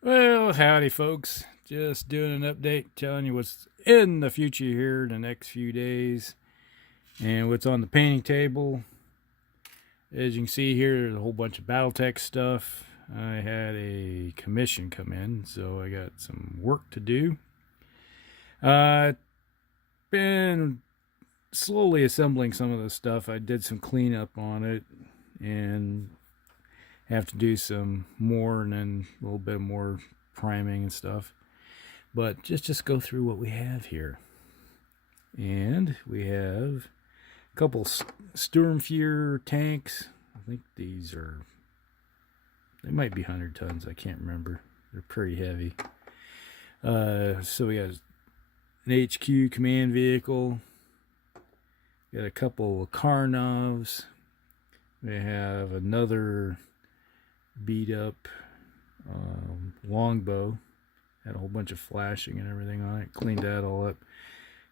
Well, howdy, folks. Just doing an update, telling you what's in the future here in the next few days and what's on the painting table. As you can see here, there's a whole bunch of Battletech stuff. I had a commission come in, so I got some work to do. Been slowly assembling some of the stuff. I did some cleanup on it and have to do some more and then a little bit more priming and stuff. But just go through what we have here. And we have a couple Sturmfuhrer tanks. I think they might be 100 tons. I can't remember. They're pretty heavy. So we got an HQ command vehicle. Got a couple of Karnovs. We have another beat up longbow. Had a whole bunch of flashing and everything on it. Cleaned that all up.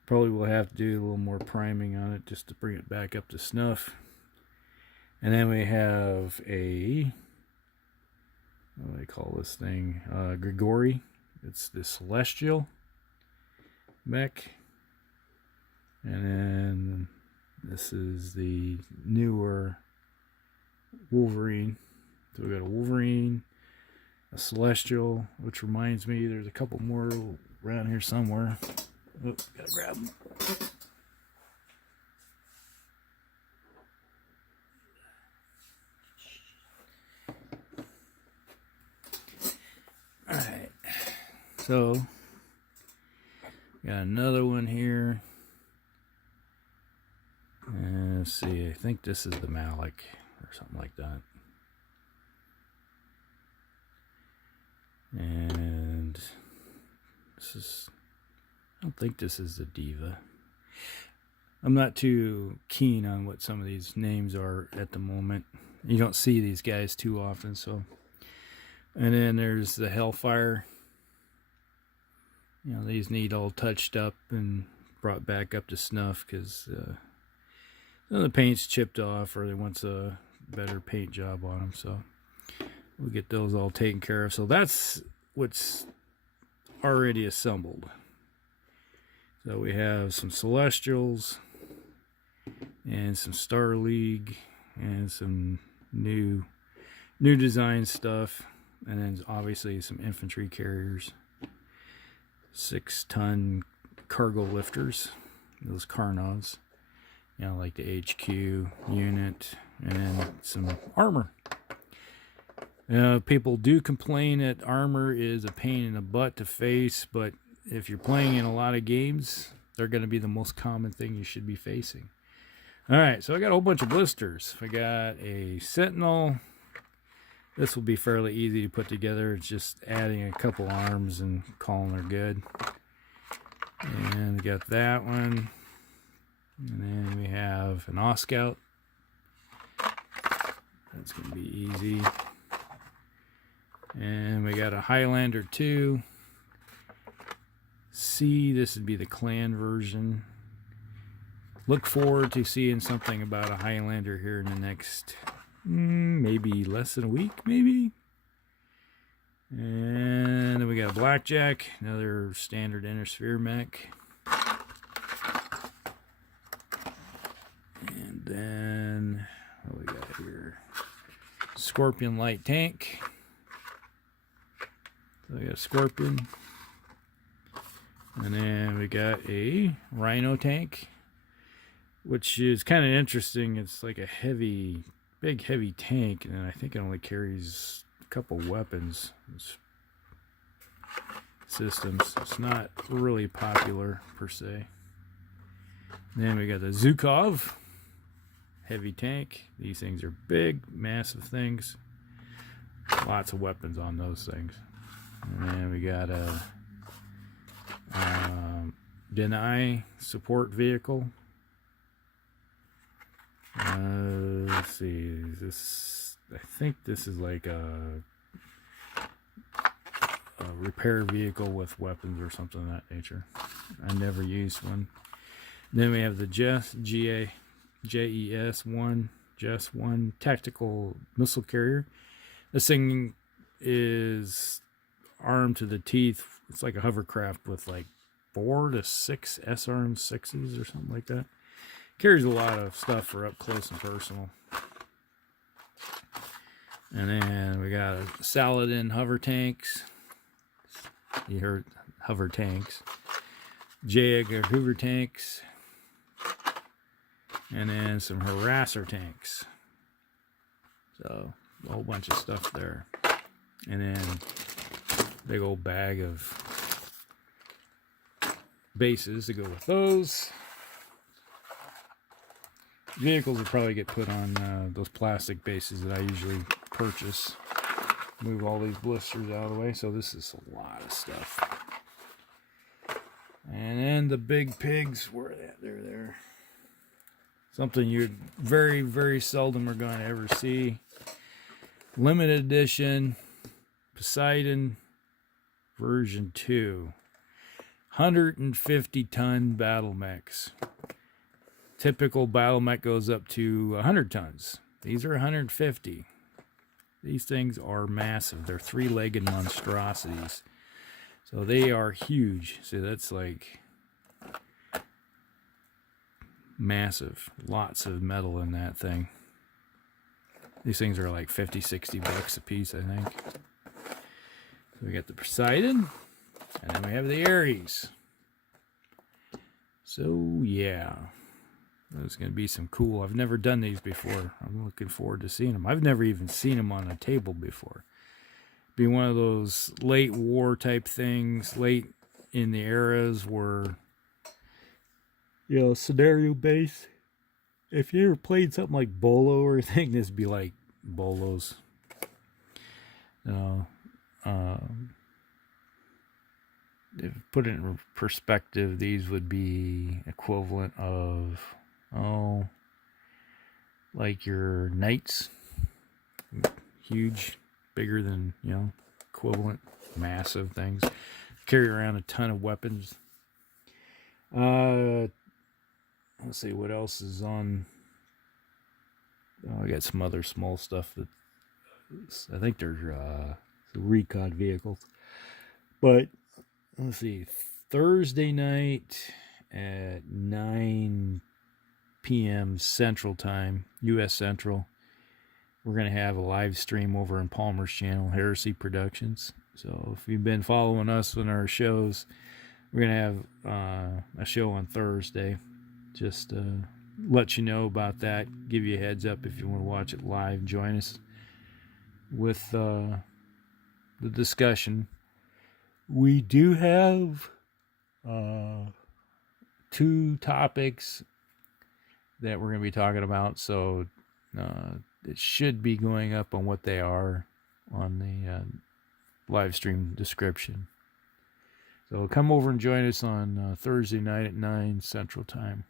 Probably will have to do a little more priming on it just to bring it back up to snuff. And then we have a, what do they call this thing? Grigori. It's the Celestial mech. And then this is the newer Wolverine. So we got a Wolverine, a Celestial, which reminds me there's a couple more around here somewhere. Oh, gotta grab them. Alright. So, got another one here. Let's see, I think this is the Malik or something like that. And this is, I don't think this is the Diva. I'm not too keen on what some of these names are at the moment. You don't see these guys too often, so. And then there's the Hellfire. You know, these need all touched up and brought back up to snuff because some of the paint's chipped off or they want a better paint job on them, so we'll get those all taken care of. So that's what's already assembled. So we have some Celestials and some Star League and some new design stuff, and then obviously some infantry carriers, 6-ton cargo lifters, those Karnovs, you know, like the HQ unit, and then some armor. People do complain that armor is a pain in the butt to face, but if you're playing in a lot of games, they're going to be the most common thing you should be facing. Alright, so I got a whole bunch of blisters. I got a Sentinel. This will be fairly easy to put together. It's just adding a couple arms and calling her good. And we got that one. And then we have an Oscout. That's going to be easy. And we got a Highlander 2. C, this would be the clan version. Look forward to seeing something about a Highlander here in the next, maybe less than a week, maybe. And then we got a Blackjack, another standard inner sphere mech. And then, what we got here? Scorpion light tank. So we got a Scorpion. And then we got a Rhino tank, which is kind of interesting. It's like a big heavy tank, and I think it only carries a couple weapons systems. It's not really popular per se. Then we got the Zhukov heavy tank. These things are big, massive things. Lots of weapons on those things. And then we got a Deny support vehicle. Let's see. I think this is like a repair vehicle with weapons or something of that nature. I never used one. Then we have the JES-1 tactical missile carrier. This thing is arm to the teeth. It's like a hovercraft with like 4 to 6 S-arm 6s or something like that. Carries a lot of stuff for up close and personal. And then we got a Saladin hover tanks. You heard hover tanks. Jag hoover tanks. And then some harasser tanks. So a whole bunch of stuff there. And then big old bag of bases to go with those. Vehicles will probably get put on those plastic bases that I usually purchase. Move all these blisters out of the way. So this is a lot of stuff. And then the big pigs, where are they at? They're there. Something you very, very seldom are going to ever see. Limited edition Poseidon version 2. 150 ton battle mechs. Typical battle mech goes up to 100 tons. These are 150. These things are massive. They're 3-legged monstrosities. So they are huge. So that's like massive. Lots of metal in that thing. These things are like 50, 60 bucks a piece, I think. So we got the Poseidon. And then we have the Ares. So yeah. There's going to be some cool. I've never done these before. I'm looking forward to seeing them. I've never even seen them on a table before. Be one of those late war type things, late in the eras where, you know, scenario based. If you ever played something like Bolo or anything, this would be like Bolos. If put it in perspective, these would be equivalent of, like your knights. Huge, bigger than, you know, equivalent, massive things. Carry around a ton of weapons. Let's see what else is on. I got some other small stuff that I think they're recon vehicles. But let's see, Thursday night at 9 p.m. Central Time, U.S. Central, we're going to have a live stream over on Palmer's channel, Heresy Productions. So if you've been following us on our shows, we're going to have a show on Thursday. Just let you know about that. Give you a heads up if you want to watch it live. Join us with the discussion. We do have 2 topics that we're going to be talking about, so it should be going up on what they are on the live stream description. So come over and join us on Thursday night at 9 Central Time.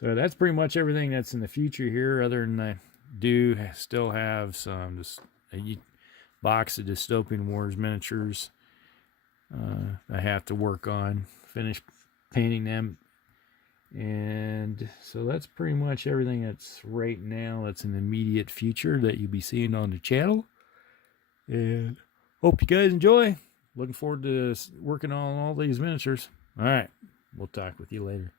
So that's pretty much everything that's in the future here, other than I do still have some a box of Dystopian Wars miniatures I have to work on, finish painting them. And so that's pretty much everything that's right now that's in the immediate future that you'll be seeing on the channel. And hope you guys enjoy. Looking forward to working on all these miniatures. All right, we'll talk with you later.